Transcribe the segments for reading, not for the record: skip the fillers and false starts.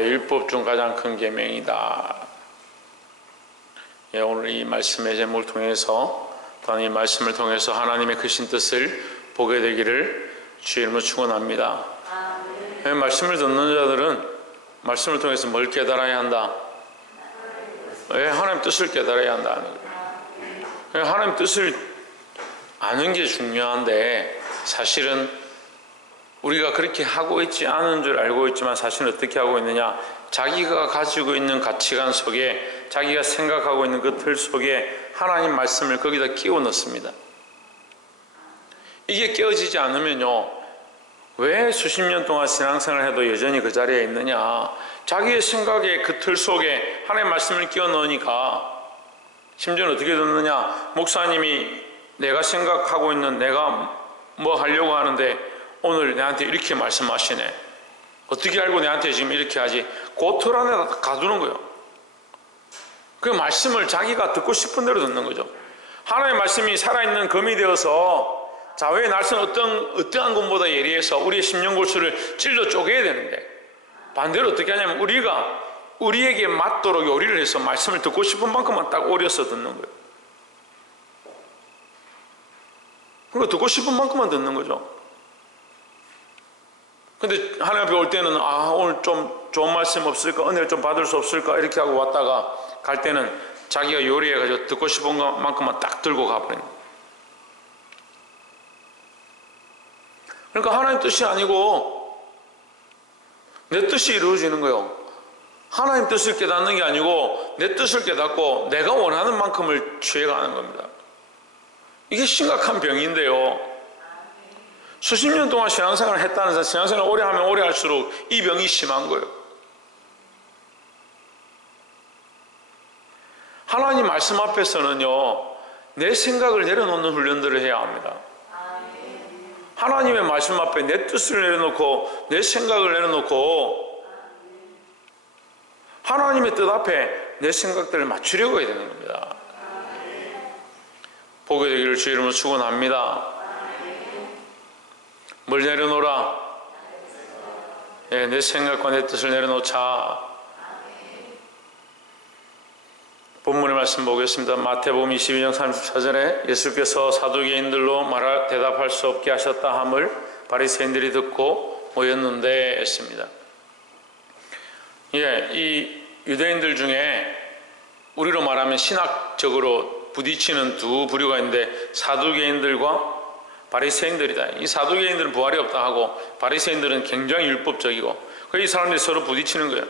율법 중 가장 큰 계명이다. 오늘 이 말씀의 제목을 통해서, 또한 이 말씀을 통해서 하나님의 크신 뜻을 보게 되기를 주의 이름으로 축원합니다. 말씀을 듣는 자들은 말씀을 통해서 뭘 깨달아야 한다? 하나님 뜻을 깨달아야 한다는 거예요. 하나님 뜻을 아는 게 중요한데, 사실은 우리가 그렇게 하고 있지 않은 줄 알고 있지만 사실은 어떻게 하고 있느냐? 자기가 가지고 있는 가치관 속에, 자기가 생각하고 있는 그 틀 속에 하나님 말씀을 거기다 끼워 넣습니다. 이게 깨어지지 않으면요, 왜 수십 년 동안 신앙생활을 해도 여전히 그 자리에 있느냐? 자기의 생각의 그 틀 속에 하나님 말씀을 끼워 넣으니까, 심지어는 어떻게 듣느냐? 목사님이 내가 생각하고 있는, 내가 뭐 하려고 하는데 오늘 내한테 이렇게 말씀하시네. 어떻게 알고 내한테 지금 이렇게 하지? 그 틀 안에다 가두는 거예요. 그 말씀을 자기가 듣고 싶은 대로 듣는 거죠. 하나님의 말씀이 살아있는 검이 되어서 자외의 날선 어떠한 것보다 예리해서 우리의 심령골수를 찔러 쪼개야 되는데, 반대로 어떻게 하냐면 우리에게 맞도록 요리를 해서 말씀을 듣고 싶은 만큼만 딱 오려서 듣는 거예요. 그러니까 듣고 싶은 만큼만 듣는 거죠. 근데 하나님 앞에 올 때는 오늘 좀 좋은 말씀 없을까? 은혜를 좀 받을 수 없을까? 이렇게 하고 왔다가 갈 때는 자기가 요리해가지고 듣고 싶은 만큼만 딱 들고 가버리는 거예요. 그러니까 하나님 뜻이 아니고 내 뜻이 이루어지는 거예요. 하나님 뜻을 깨닫는 게 아니고 내 뜻을 깨닫고 내가 원하는 만큼을 취해가는 겁니다. 이게 심각한 병인데요, 수십 년 동안 신앙생활을 했다는 사람, 신앙생활을 오래 하면 오래 할수록 이 병이 심한 거예요. 하나님 말씀 앞에서는요, 내 생각을 내려놓는 훈련들을 해야 합니다. 하나님의 말씀 앞에 내 뜻을 내려놓고 내 생각을 내려놓고 하나님의 뜻 앞에 내 생각들을 맞추려고 해야 되는 겁니다. 보게 되기를 주의 이름으로 축원합니다. 뭘 내려놓으라? 내 생각과 내 뜻을 내려놓자. 본문의 말씀 보겠습니다. 마태복음 22장 34절에 예수께서 사두개인들로 대답할 수 없게 하셨다 함을 바리새인들이 듣고 모였는데 했습니다. 이 유대인들 중에 우리로 말하면 신학적으로 부딪히는 두 부류가 있는데, 사두개인들과 바리새인들이다. 이 사두개인들은 부활이 없다 하고 바리새인들은 굉장히 율법적이고, 이 사람들이 서로 부딪히는 거예요.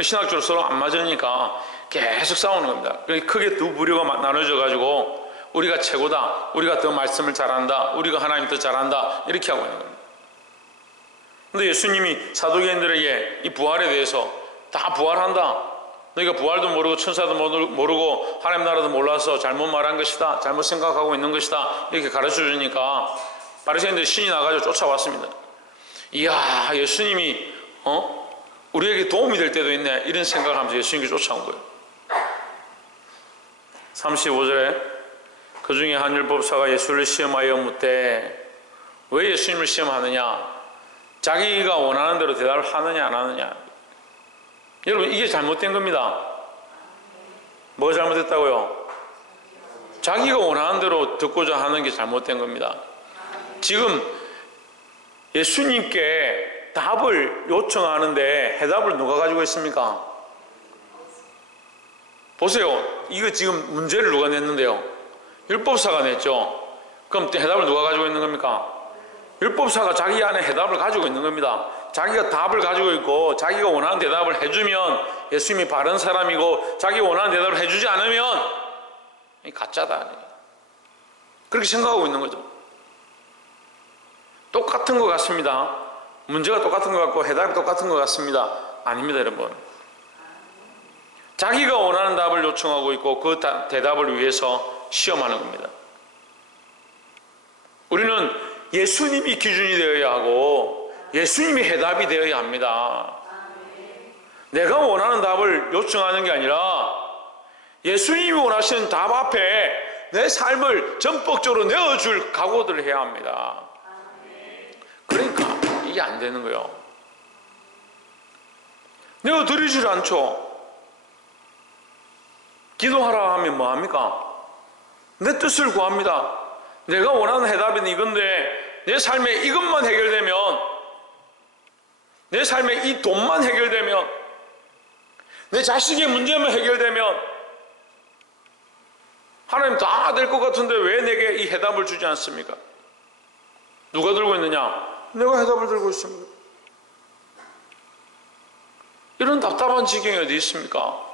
신학적으로 서로 안 맞으니까 계속 싸우는 겁니다. 크게 두 부류가 나눠져 가지고 우리가 최고다, 우리가 더 말씀을 잘한다, 우리가 하나님 더 잘한다, 이렇게 하고 있는 겁니다. 그런데 예수님이 사두개인들에게 이 부활에 대해서 다 부활한다, 너희가 부활도 모르고 천사도 모르고 하나님 나라도 몰라서 잘못 말한 것이다, 잘못 생각하고 있는 것이다, 이렇게 가르쳐 주니까 바리새인들이 신이 나가지고 쫓아왔습니다. 이야, 예수님이 우리에게 도움이 될 때도 있네, 이런 생각을 하면서 예수님께 쫓아온 거예요. 35절에 그 중에 한 율법사가 예수를 시험하여 묻되, 왜 예수님을 시험하느냐? 자기가 원하는 대로 대답을 하느냐 안 하느냐. 여러분, 이게 잘못된 겁니다. 뭐가 잘못됐다고요? 자기가 원하는 대로 듣고자 하는 게 잘못된 겁니다. 지금 예수님께 답을 요청하는데 해답을 누가 가지고 있습니까? 보세요. 이거 지금 문제를 누가 냈는데요? 율법사가 냈죠. 그럼 해답을 누가 가지고 있는 겁니까? 율법사가 자기 안에 해답을 가지고 있는 겁니다. 자기가 답을 가지고 있고 자기가 원하는 대답을 해주면 예수님이 바른 사람이고, 자기가 원하는 대답을 해주지 않으면 이 가짜다, 그렇게 생각하고 있는 거죠. 똑같은 것 같습니다. 문제가 똑같은 것 같고 해답이 똑같은 것 같습니다. 아닙니다, 여러분. 자기가 원하는 답을 요청하고 있고 그 대답을 위해서 시험하는 겁니다. 우리는 예수님이 기준이 되어야 하고 예수님이 해답이 되어야 합니다. 내가 원하는 답을 요청하는 게 아니라 예수님이 원하시는 답 앞에 내 삶을 전폭적으로 내어줄 각오들을 해야 합니다. 그러니까 이게 안 되는 거예요. 내가 드리질 않죠. 기도하라 하면 뭐합니까? 내 뜻을 구합니다. 내가 원하는 해답은 이건데 내 삶에 이것만 해결되면, 내 삶에 이 돈만 해결되면, 내 자식의 문제만 해결되면 하나님 다 될 것 같은데 왜 내게 이 해답을 주지 않습니까? 누가 들고 있느냐? 내가 해답을 들고 있습니다. 이런 답답한 지경이 어디 있습니까?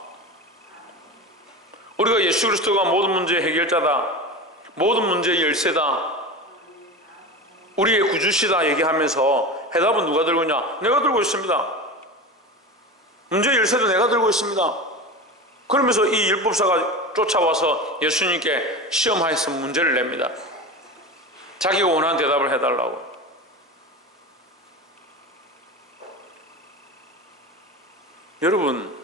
우리가 예수 그리스도가 모든 문제의 해결자다, 모든 문제의 열쇠다, 우리의 구주시다 얘기하면서 해답은 누가 들고 있냐? 내가 들고 있습니다. 문제의 열쇠도 내가 들고 있습니다. 그러면서 이 율법사가 쫓아와서 예수님께 시험하여서 문제를 냅니다. 자기가 원하는 대답을 해달라고. 여러분,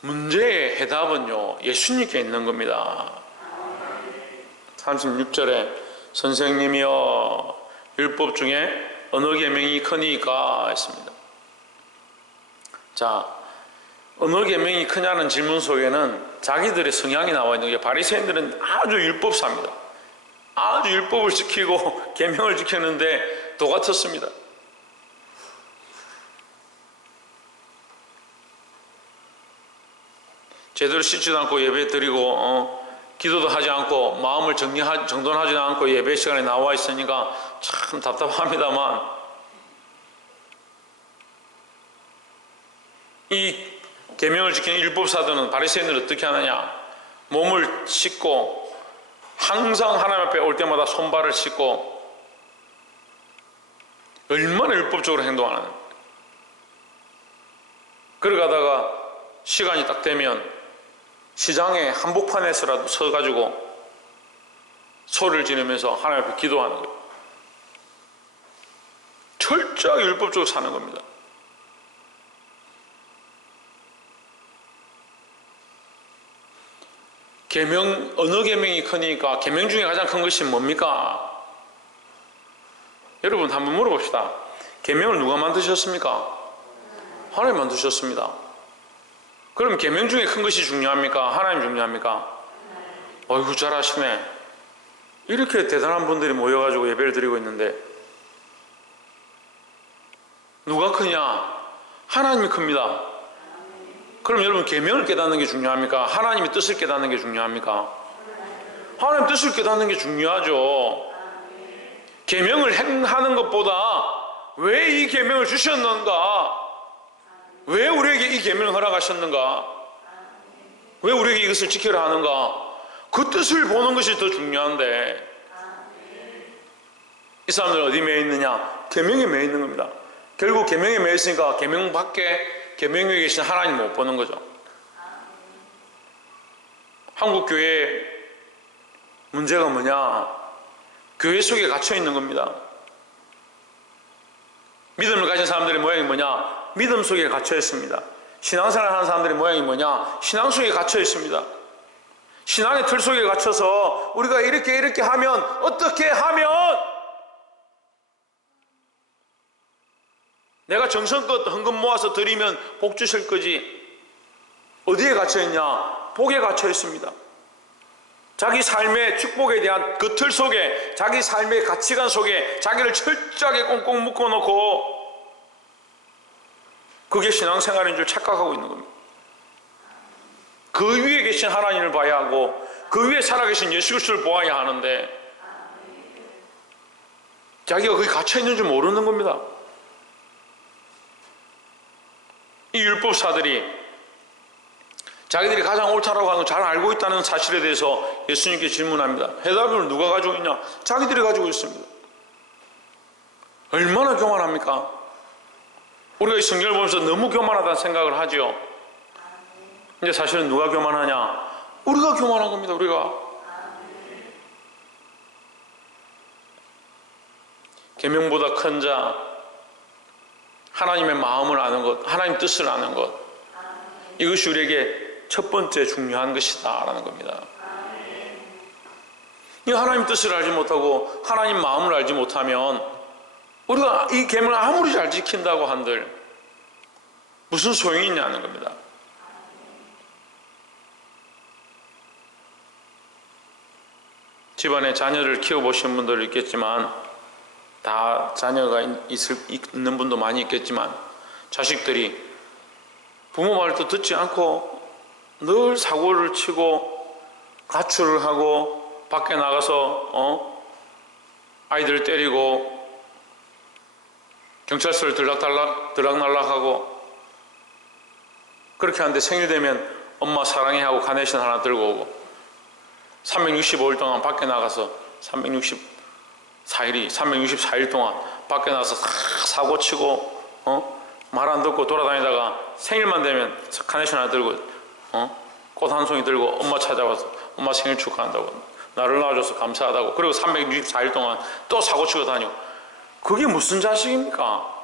문제의 해답은요, 예수님께 있는 겁니다. 36절에 선생님이여 율법 중에 어느 계명이 크니까 했습니다. 자, 어느 계명이 크냐는 질문 속에는 자기들의 성향이 나와 있는 게, 바리새인들은 아주 율법사입니다. 아주 율법을 지키고 계명을 지켰는데 도 같았습니다. 제대로 씻지도 않고 예배 드리고 기도도 하지 않고 마음을 정돈하지 않고 예배 시간에 나와 있으니까 참 답답합니다만, 이 계명을 지키는 율법사들은, 바리새인들은 어떻게 하느냐? 몸을 씻고 항상 하나님 앞에 올 때마다 손발을 씻고 얼마나 율법적으로 행동하는. 그러다가 시간이 딱 되면 시장의 한복판에서라도 서가지고 소리를 지르면서 하나님 앞에 기도하는 거예요. 철저하게 율법적으로 사는 겁니다. 계명, 어느 계명이 크니까 계명 중에 가장 큰 것이 뭡니까? 여러분 한번 물어봅시다. 계명을 누가 만드셨습니까? 하나님 만드셨습니다. 그럼 계명 중에 큰 것이 중요합니까? 하나님 중요합니까? 어이구 잘하시네. 이렇게 대단한 분들이 모여가지고 예배를 드리고 있는데 누가 크냐? 하나님이 큽니다. 그럼 여러분 계명을 깨닫는 게 중요합니까? 하나님의 뜻을 깨닫는 게 중요합니까? 하나님 뜻을 깨닫는 게 중요하죠. 계명을 행하는 것보다 왜 이 계명을 주셨는가? 왜 우리에게 이 계명을 허락하셨는가? 왜 우리에게 이것을 지켜라 하는가? 그 뜻을 보는 것이 더 중요한데 이 사람들은 어디 매여 있느냐? 계명에 매여 있는 겁니다. 결국 계명에 매여 있으니까 계명 밖에 계명 위에 계신 하나님 못 보는 거죠. 한국 교회의 문제가 뭐냐? 교회 속에 갇혀 있는 겁니다. 믿음을 가진 사람들의 모양이 뭐냐? 믿음 속에 갇혀 있습니다. 신앙생활 하는 사람들의 모양이 뭐냐? 신앙 속에 갇혀 있습니다. 신앙의 틀 속에 갇혀서 우리가 이렇게 하면, 어떻게 하면 내가 정성껏 헌금 모아서 드리면 복 주실 거지. 어디에 갇혀 있냐? 복에 갇혀 있습니다. 자기 삶의 축복에 대한 그 틀 속에, 자기 삶의 가치관 속에 자기를 철저하게 꽁꽁 묶어놓고 그게 신앙생활인 줄 착각하고 있는 겁니다. 그 위에 계신 하나님을 봐야 하고 그 위에 살아계신 예수 그리스도를 보아야 하는데 자기가 거기 갇혀 있는 줄 모르는 겁니다. 이 율법사들이 자기들이 가장 옳다라고 하는 걸 잘 알고 있다는 사실에 대해서 예수님께 질문합니다. 해답을 누가 가지고 있냐? 자기들이 가지고 있습니다. 얼마나 교만합니까? 우리가 이 성경을 보면서 너무 교만하다는 생각을 하죠. 근데 사실은 누가 교만하냐? 우리가 교만한 겁니다. 우리가. 계명보다 큰 자, 하나님의 마음을 아는 것, 하나님 뜻을 아는 것, 이것이 우리에게 첫 번째 중요한 것이다 라는 겁니다. 이 하나님 뜻을 알지 못하고 하나님 마음을 알지 못하면 우리가 이 계명을 아무리 잘 지킨다고 한들 무슨 소용이 있냐는 겁니다. 집안에 자녀를 키워보신 분들 있겠지만, 다 자녀가 있는 분도 많이 있겠지만, 자식들이 부모 말도 듣지 않고 늘 사고를 치고 가출을 하고 밖에 나가서 아이들 때리고 경찰서를 들락날락하고 그렇게 하는데, 생일 되면 엄마 사랑해 하고 카네이션 하나 들고 오고, 365일 동안 밖에 나가서 364일 동안 밖에 나가서 사고 치고 말 안 듣고 돌아다니다가 생일만 되면 카네이션 하나 들고 꽃 한 송이 들고 엄마 찾아와서 엄마 생일 축하한다고, 나를 낳아줘서 감사하다고, 그리고 364일 동안 또 사고 치고 다니고, 그게 무슨 자식입니까?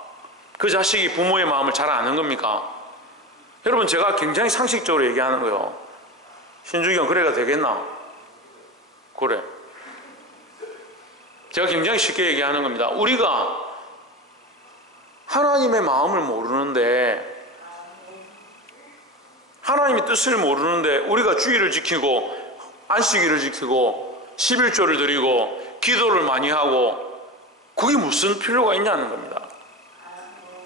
그 자식이 부모의 마음을 잘 아는 겁니까? 여러분, 제가 굉장히 상식적으로 얘기하는 거예요. 신주기 형 그래가 되겠나? 그래. 제가 굉장히 쉽게 얘기하는 겁니다. 우리가 하나님의 마음을 모르는데, 하나님의 뜻을 모르는데 우리가 주의를 지키고 안식일을 지키고 11조를 드리고 기도를 많이 하고, 그게 무슨 필요가 있냐는 겁니다.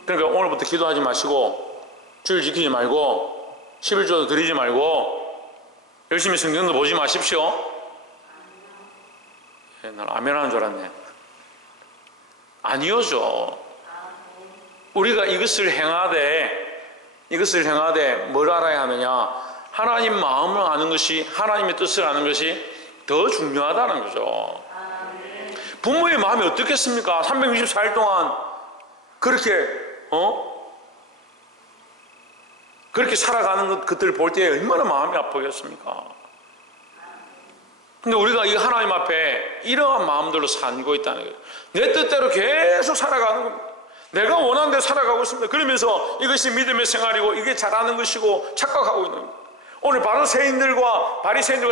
그러니까 오늘부터 기도하지 마시고 주일 지키지 말고 11조도 드리지 말고 열심히 성경도 보지 마십시오. 난 아멘 하는 줄 알았네. 아니오죠. 우리가 이것을 행하되 뭘 알아야 하느냐? 하나님 마음을 아는 것이, 하나님의 뜻을 아는 것이 더 중요하다는 거죠. 부모의 마음이 어떻겠습니까? 364일 동안 그렇게 살아가는 것들 볼 때 얼마나 마음이 아프겠습니까? 근데 우리가 이 하나님 앞에 이러한 마음들로 살고 있다는 거예요. 내 뜻대로 계속 살아가는 겁니다. 내가 원하는 대로 살아가고 있습니다. 그러면서 이것이 믿음의 생활이고 이게 잘하는 것이고 착각하고 있는 겁니다. 오늘 바리새인들과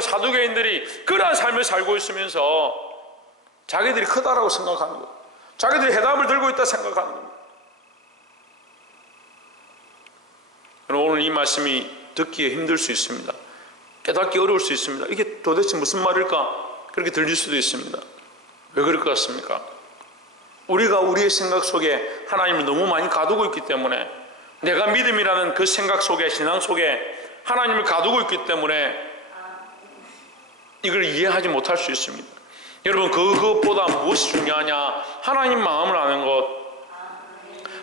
사두개인들이 그러한 삶을 살고 있으면서 자기들이 크다라고 생각하는 거예요. 자기들이 해답을 들고 있다 생각하는 겁니다. 오늘 이 말씀이 듣기에 힘들 수 있습니다. 깨닫기 어려울 수 있습니다. 이게 도대체 무슨 말일까? 그렇게 들릴 수도 있습니다. 왜 그럴 것 같습니까? 우리가 우리의 생각 속에 하나님을 너무 많이 가두고 있기 때문에, 내가 믿음이라는 그 생각 속에, 신앙 속에 하나님을 가두고 있기 때문에 이걸 이해하지 못할 수 있습니다. 여러분, 그것보다 무엇이 중요하냐? 하나님 마음을 아는 것,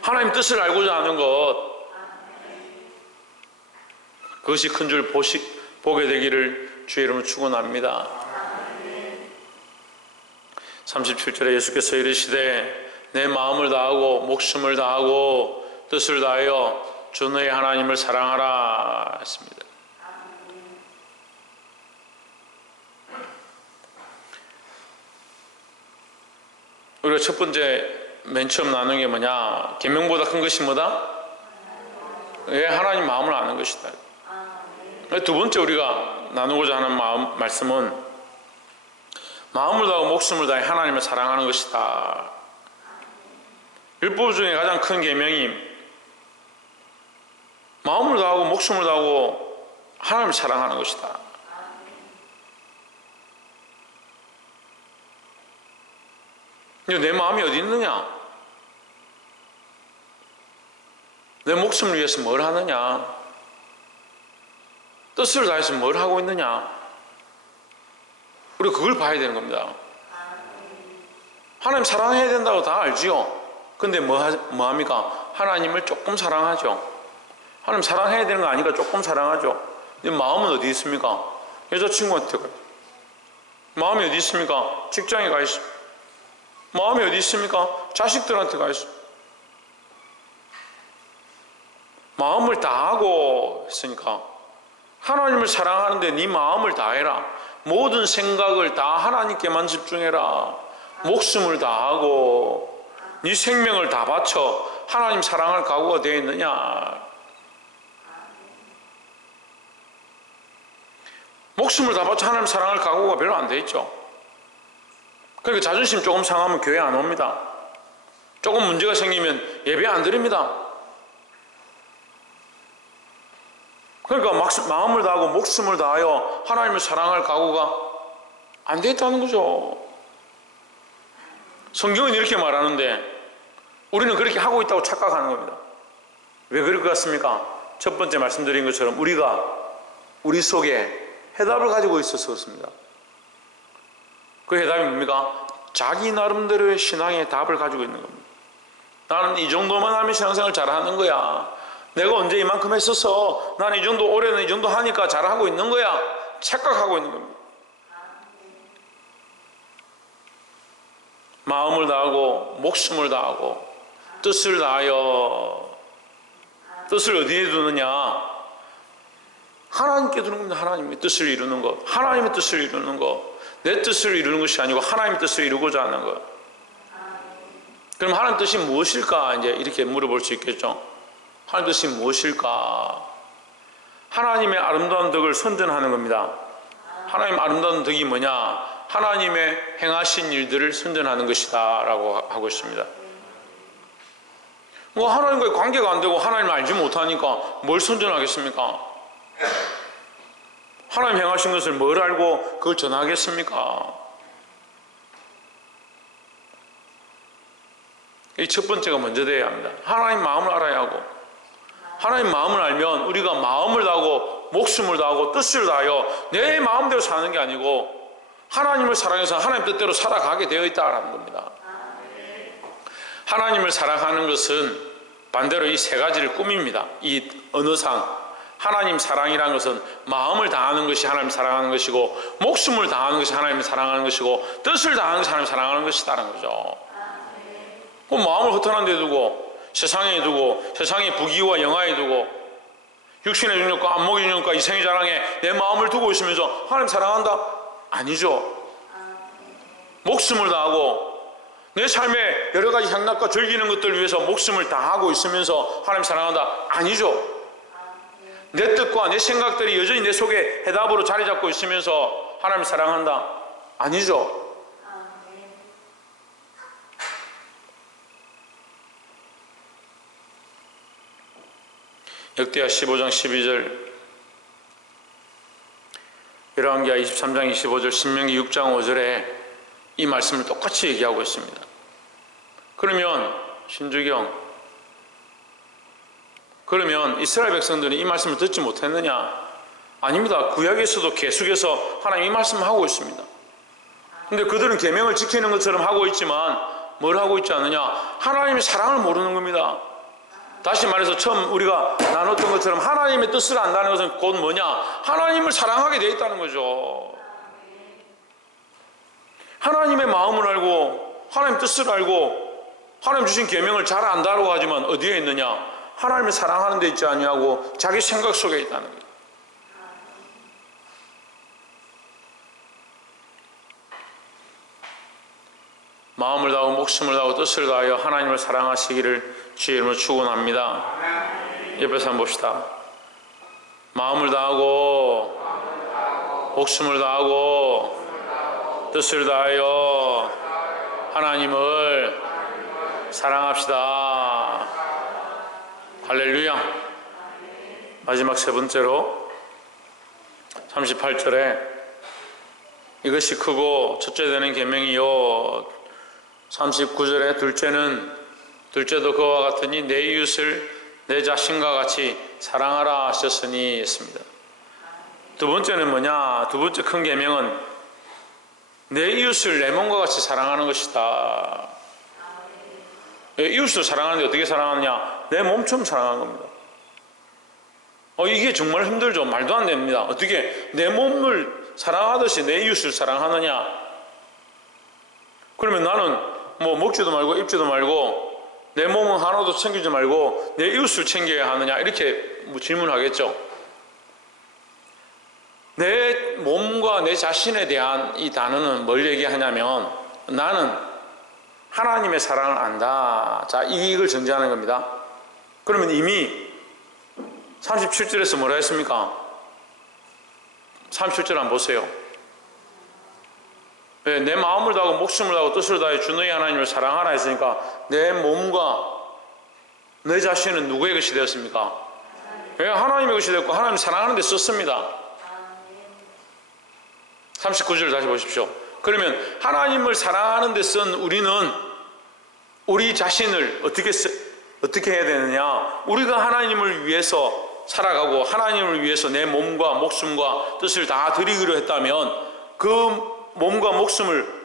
하나님 뜻을 알고자 하는 것, 그것이 큰 줄 보게 되기를 주의 이름으로 축원합니다. 37절에 예수께서 이르시되 내 마음을 다하고 목숨을 다하고 뜻을 다하여 주 너의 하나님을 사랑하라 했습니다. 우리가 첫 번째 맨 처음 나눈 게 뭐냐? 계명보다 큰 것이 뭐다? 왜 하나님 마음을 아는 것이다. 두 번째 우리가 나누고자 하는 말씀은 마음을 다하고 목숨을 다해 하나님을 사랑하는 것이다. 율법 중에 가장 큰 계명이 마음을 다하고 목숨을 다하고 하나님을 사랑하는 것이다. 근데 내 마음이 어디 있느냐? 내 목숨을 위해서 뭘 하느냐? 뜻을 다해서 뭘 하고 있느냐? 우리가 그걸 봐야 되는 겁니다. 하나님 사랑해야 된다고 다 알지요. 근데 뭐 합니까? 하나님을 조금 사랑하죠. 하나님 사랑해야 되는 거 아니까 조금 사랑하죠. 근데 마음은 어디 있습니까? 여자친구한테 가요. 마음이 어디 있습니까? 직장에 가 있어. 마음이 어디 있습니까? 자식들한테 가 있어. 마음을 다하고 했으니까 하나님을 사랑하는데 네 마음을 다해라. 모든 생각을 다 하나님께만 집중해라. 목숨을 다하고 네 생명을 다 바쳐 하나님 사랑할 각오가 되어 있느냐? 목숨을 다 바쳐 하나님 사랑할 각오가 별로 안 돼 있죠. 그러니까 자존심 조금 상하면 교회 안 옵니다. 조금 문제가 생기면 예배 안 드립니다. 그러니까 마음을 다하고 목숨을 다하여 하나님을 사랑할 각오가 안 돼 있다는 거죠. 성경은 이렇게 말하는데 우리는 그렇게 하고 있다고 착각하는 겁니다. 왜 그럴 것 같습니까? 첫 번째 말씀드린 것처럼 우리가 우리 속에 해답을 가지고 있어서 그렇습니다. 그 해답이 뭡니까? 자기 나름대로의 신앙의 답을 가지고 있는 겁니다. 나는 이 정도만 하면 신앙생활 잘하는 거야. 내가 언제 이만큼 했어서 나는 이 정도, 올해는 이 정도 하니까 잘하고 있는 거야. 착각하고 있는 겁니다. 마음을 다하고 목숨을 다하고 뜻을 다하여, 뜻을 어디에 두느냐? 하나님께 두는 겁니다. 하나님의 뜻을 이루는 것, 하나님의 뜻을 이루는 것. 내 뜻을 이루는 것이 아니고 하나님의 뜻을 이루고자 하는 것. 그럼 하나님 뜻이 무엇일까? 이제 이렇게 물어볼 수 있겠죠. 하나님 뜻이 무엇일까? 하나님의 아름다운 덕을 선전하는 겁니다. 하나님 아름다운 덕이 뭐냐? 하나님의 행하신 일들을 선전하는 것이다 라고 하고 있습니다. 뭐 하나님과의 관계가 안 되고 하나님을 알지 못하니까 뭘 선전하겠습니까? 하나님 행하신 것을 뭘 알고 그걸 전하겠습니까? 이 첫 번째가 먼저 되어야 합니다. 하나님 마음을 알아야 하고, 하나님 마음을 알면 우리가 마음을 다하고 목숨을 다하고 뜻을 다하여 내 마음대로 사는 게 아니고 하나님을 사랑해서 하나님 뜻대로 살아가게 되어 있다는 겁니다. 하나님을 사랑하는 것은 반대로 이 세 가지를 꾸밉니다. 이 언어상 하나님 사랑이라는 것은 마음을 다하는 것이 하나님 사랑하는 것이고, 목숨을 다하는 것이 하나님을 사랑하는 것이고, 뜻을 다하는 것이 하나님 사랑하는 것이다라는 거죠. 그럼 마음을 허탄한 데 두고 세상에 두고 세상의 부귀와 영화에 두고 육신의 중력과 안목의 중력과 이생의 자랑에 내 마음을 두고 있으면서 하나님 사랑한다? 아니죠. 목숨을 다하고 내 삶의 여러 가지 향락과 즐기는 것들을 위해서 목숨을 다하고 있으면서 하나님 사랑한다? 아니죠. 내 뜻과 내 생각들이 여전히 내 속에 해답으로 자리 잡고 있으면서 하나님 사랑한다? 아니죠. 역대하 15장 12절, 열왕기하 23장 25절, 신명기 6장 5절에 이 말씀을 똑같이 얘기하고 있습니다. 그러면 신주경, 그러면 이스라엘 백성들이 이 말씀을 듣지 못했느냐? 아닙니다. 구약에서도 계속해서 하나님 이 말씀을 하고 있습니다. 근데 그들은 계명을 지키는 것처럼 하고 있지만 뭘 하고 있지 않느냐? 하나님의 사랑을 모르는 겁니다. 다시 말해서 처음 우리가 나눴던 것처럼 하나님의 뜻을 안다는 것은 곧 뭐냐? 하나님을 사랑하게 되어 있다는 거죠. 하나님의 마음을 알고 하나님 뜻을 알고 하나님 주신 계명을 잘 안다고 하지만 어디에 있느냐? 하나님을 사랑하는 데 있지 아니하고 자기 생각 속에 있다는 거예요. 마음을 다하고 목숨을 다하고 뜻을 다하여 하나님을 사랑하시기를 주의 이름으로 축원합니다. 옆에서 한번 봅시다. 마음을 다하고 목숨을 다하고 뜻을 다하여 하나님을 사랑합시다. 할렐루야. 마지막 세 번째로 38절에 이것이 크고 첫째 되는 계명이요 39절에 둘째도 그와 같으니 내 이웃을 내 자신과 같이 사랑하라 하셨으니 했습니다. 두 번째는 뭐냐? 두 번째 큰 계명은 내 이웃을 내 몸과 같이 사랑하는 것이다. 이웃을 사랑하는데 어떻게 사랑하느냐? 내 몸처럼 사랑하는 겁니다. 이게 정말 힘들죠. 말도 안 됩니다. 어떻게 내 몸을 사랑하듯이 내 이웃을 사랑하느냐? 그러면 나는 뭐 먹지도 말고 입지도 말고 내 몸은 하나도 챙기지 말고 내 이웃을 챙겨야 하느냐? 이렇게 질문하겠죠. 내 몸과 내 자신에 대한 이 단어는 뭘 얘기하냐면 나는 하나님의 사랑을 안다. 자, 이걸 전제하는 겁니다. 그러면 이미 37절에서 뭐라 했습니까? 37절 한번 보세요. 내 마음을 다하고 목숨을 다하고 뜻을 다해 주 너희 하나님을 사랑하라 했으니까 내 몸과 내 자신은 누구의 것이 되었습니까? 왜? 하나님의 것이 됐고 하나님 사랑하는 데 썼습니다. 39절 다시 보십시오. 그러면 하나님을 사랑하는 데 쓴 우리는 우리 자신을 어떻게 해야 되느냐? 우리가 하나님을 위해서 살아가고 하나님을 위해서 내 몸과 목숨과 뜻을 다 드리기로 했다면 그 몸과 목숨을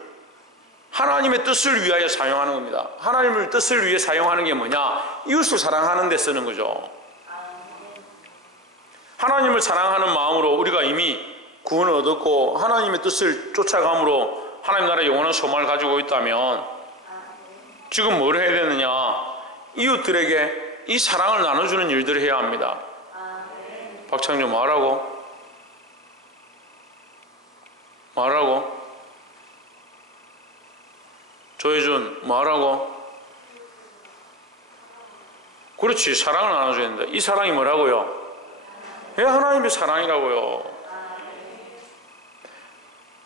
하나님의 뜻을 위하여 사용하는 겁니다. 하나님의 뜻을 위해 사용하는 게 뭐냐? 이웃을 사랑하는 데 쓰는 거죠. 하나님을 사랑하는 마음으로 우리가 이미 구원을 얻었고 하나님의 뜻을 쫓아감으로 하나님 나라의 영원한 소망을 가지고 있다면 지금 뭘 해야 되느냐? 이웃들에게 이 사랑을 나눠주는 일들을 해야 합니다. 박창준 뭐하라고? 뭐하라고? 조혜준 뭐하라고? 그렇지, 사랑을 나눠줘야 된다. 이 사랑이 뭐라고요? 예, 하나님의 사랑이라고요.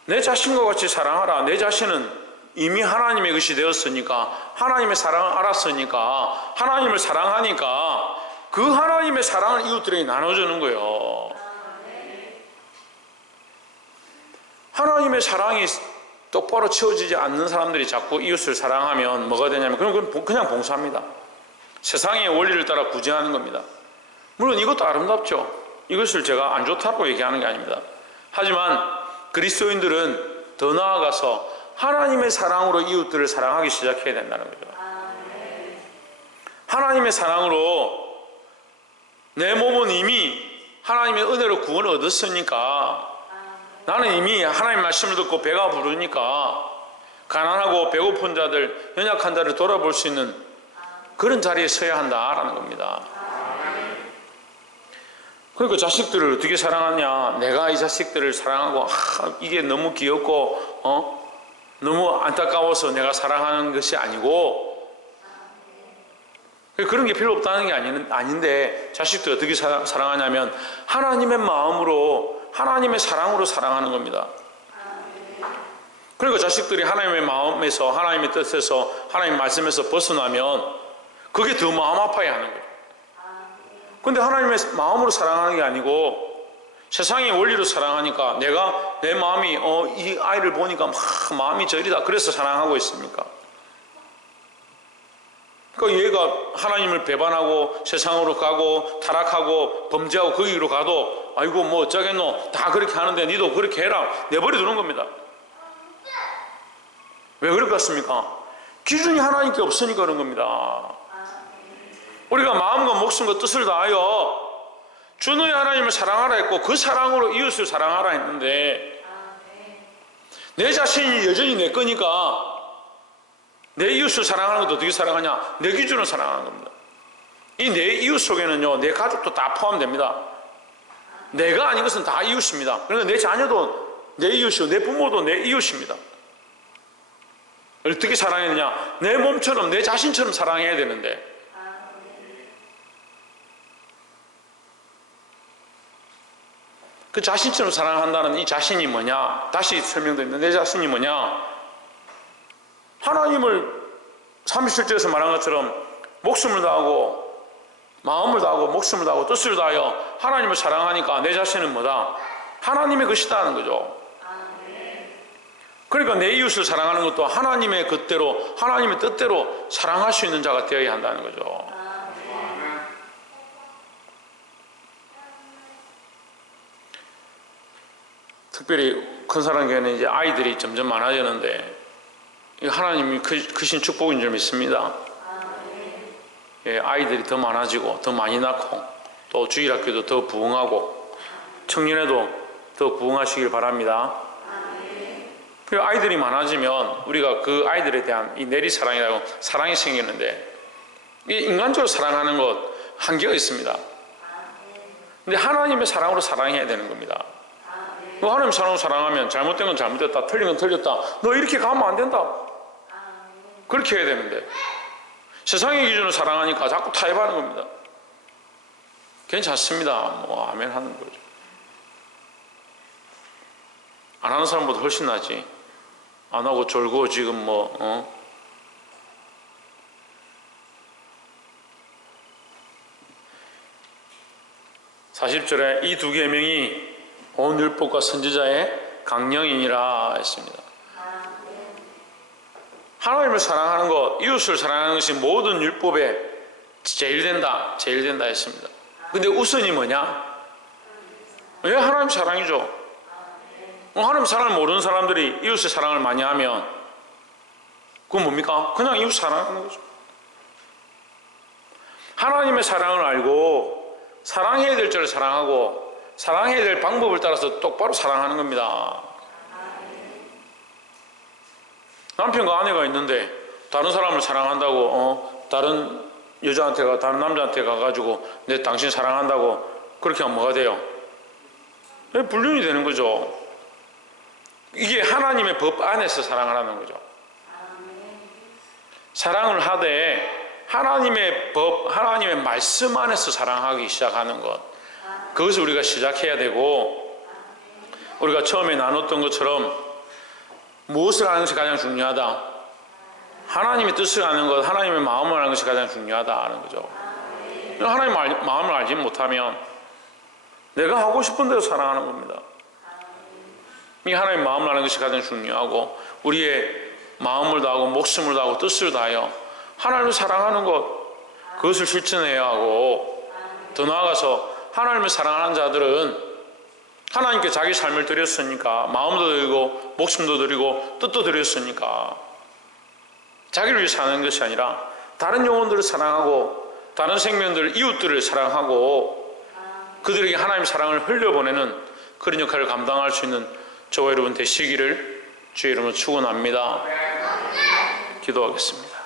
내 자신과 같이 사랑하라. 내 자신은 이미 하나님의 것이 되었으니까, 하나님의 사랑을 알았으니까, 하나님을 사랑하니까 그 하나님의 사랑을 이웃들에게 나눠주는 거예요. 하나님의 사랑이 똑바로 채워지지 않는 사람들이 자꾸 이웃을 사랑하면 뭐가 되냐면 그건 그냥 봉사합니다. 세상의 원리를 따라 구제하는 겁니다. 물론 이것도 아름답죠. 이것을 제가 안 좋다고 얘기하는 게 아닙니다. 하지만 그리스도인들은 더 나아가서 하나님의 사랑으로 이웃들을 사랑하기 시작해야 된다는 거죠. 하나님의 사랑으로 내 몸은 이미 하나님의 은혜로 구원을 얻었으니까 나는 이미 하나님의 말씀을 듣고 배가 부르니까 가난하고 배고픈 자들, 연약한 자를 돌아볼 수 있는 그런 자리에 서야 한다라는 겁니다. 그러니까 자식들을 어떻게 사랑하냐? 내가 이 자식들을 사랑하고 이게 너무 귀엽고 너무 안타까워서 내가 사랑하는 것이 아니고 그런 게 필요 없다는 게 아닌데 자식들 어떻게 사랑하냐면 하나님의 마음으로 하나님의 사랑으로 사랑하는 겁니다. 그러니까 자식들이 하나님의 마음에서 하나님의 뜻에서 하나님의 말씀에서 벗어나면 그게 더 마음 아파야 하는 거예요. 근데 하나님의 마음으로 사랑하는 게 아니고 세상의 원리로 사랑하니까 내가 내 마음이 이 아이를 보니까 막 마음이 저리다 그래서 사랑하고 있습니까? 그러니까 얘가 하나님을 배반하고 세상으로 가고 타락하고 범죄하고 거기로 가도 아이고 뭐 어쩌겠노 다 그렇게 하는데 니도 그렇게 해라 내버려 두는 겁니다. 왜 그럴 것 같습니까? 기준이 하나님께 없으니까 그런 겁니다. 우리가 마음과 목숨과 뜻을 다하여 주 너의 하나님을 사랑하라 했고 그 사랑으로 이웃을 사랑하라 했는데 내 자신이 여전히 내 거니까 내 이웃을 사랑하는 것도 어떻게 사랑하냐? 내 기준으로 사랑하는 겁니다. 이 내 이웃 속에는요 내 가족도 다 포함됩니다. 내가 아닌 것은 다 이웃입니다. 그러니까 내 자녀도 내 이웃이고 내 부모도 내 이웃입니다. 어떻게 사랑했느냐? 내 몸처럼 내 자신처럼 사랑해야 되는데 그 자신처럼 사랑한다는 이 자신이 뭐냐? 다시 설명드립니다. 내 자신이 뭐냐? 하나님을 37절에서 말한 것처럼 목숨을 다하고 마음을 다하고 목숨을 다하고 뜻을 다하여 하나님을 사랑하니까 내 자신은 뭐다? 하나님의 것이다 하는 거죠. 그러니까 내 이웃을 사랑하는 것도 하나님의 뜻대로 하나님의 뜻대로 사랑할 수 있는 자가 되어야 한다는 거죠. 특별히 큰 사랑교회는 이제 아이들이 점점 많아지는데 하나님이 크신 축복인 줄 믿습니다. 예, 아이들이 더 많아지고 더 많이 낳고 또 주일학교도 더 부흥하고 청년회도 더 부흥하시길 바랍니다. 그리고 아이들이 많아지면 우리가 그 아이들에 대한 이 내리사랑이라고 사랑이 생기는데 이 인간적으로 사랑하는 것 한계가 있습니다. 근데 하나님의 사랑으로 사랑해야 되는 겁니다. 하나님 사랑으로 사랑하면 잘못된 건 잘못됐다 틀린 건 틀렸다 너 이렇게 가면 안 된다 그렇게 해야 되는데 세상의 기준으로 사랑하니까 자꾸 타협하는 겁니다. 괜찮습니다 뭐 아멘 하는 거죠. 안 하는 사람보다 훨씬 낫지. 안 하고 졸고 지금 40절에 이 두 계명이 온 율법과 선지자의 강령이니라 했습니다. 하나님을 사랑하는 것, 이웃을 사랑하는 것이 모든 율법에 제일 된다 했습니다. 근데 우선이 뭐냐? 왜 하나님 사랑이죠? 하나님 사랑을 모르는 사람들이 이웃의 사랑을 많이 하면 그건 뭡니까? 그냥 이웃 사랑하는 거죠. 하나님의 사랑을 알고 사랑해야 될 줄을 사랑하고 사랑해야 될 방법을 따라서 똑바로 사랑하는 겁니다. 남편과 아내가 있는데 다른 사람을 사랑한다고 다른 여자한테 다른 남자한테 가가지고 내 당신 사랑한다고 그렇게 하면 뭐가 돼요? 불륜이 되는 거죠. 이게 하나님의 법 안에서 사랑을 하는 거죠. 사랑을 하되 하나님의 법, 하나님의 말씀 안에서 사랑하기 시작하는 것, 그것을 우리가 시작해야 되고, 우리가 처음에 나눴던 것처럼 무엇을 아는 것이 가장 중요하다? 하나님의 뜻을 아는 것, 하나님의 마음을 아는 것이 가장 중요하다 하는 거죠. 하나님의 마음을 알지 못하면 내가 하고 싶은 대로 사랑하는 겁니다. 이 하나님의 마음을 아는 것이 가장 중요하고, 우리의 마음을 다하고 목숨을 다하고 뜻을 다하여 하나님을 사랑하는 것, 그것을 실천해야 하고, 더 나아가서 하나님을 사랑하는 자들은 하나님께 자기 삶을 드렸으니까, 마음도 드리고 목숨도 드리고 뜻도 드렸으니까 자기를 위해 사는 것이 아니라 다른 영혼들을 사랑하고 다른 생명들, 이웃들을 사랑하고 그들에게 하나님의 사랑을 흘려보내는 그런 역할을 감당할 수 있는 저와 여러분 되시기를 주의 이름으로 축원합니다. 기도하겠습니다.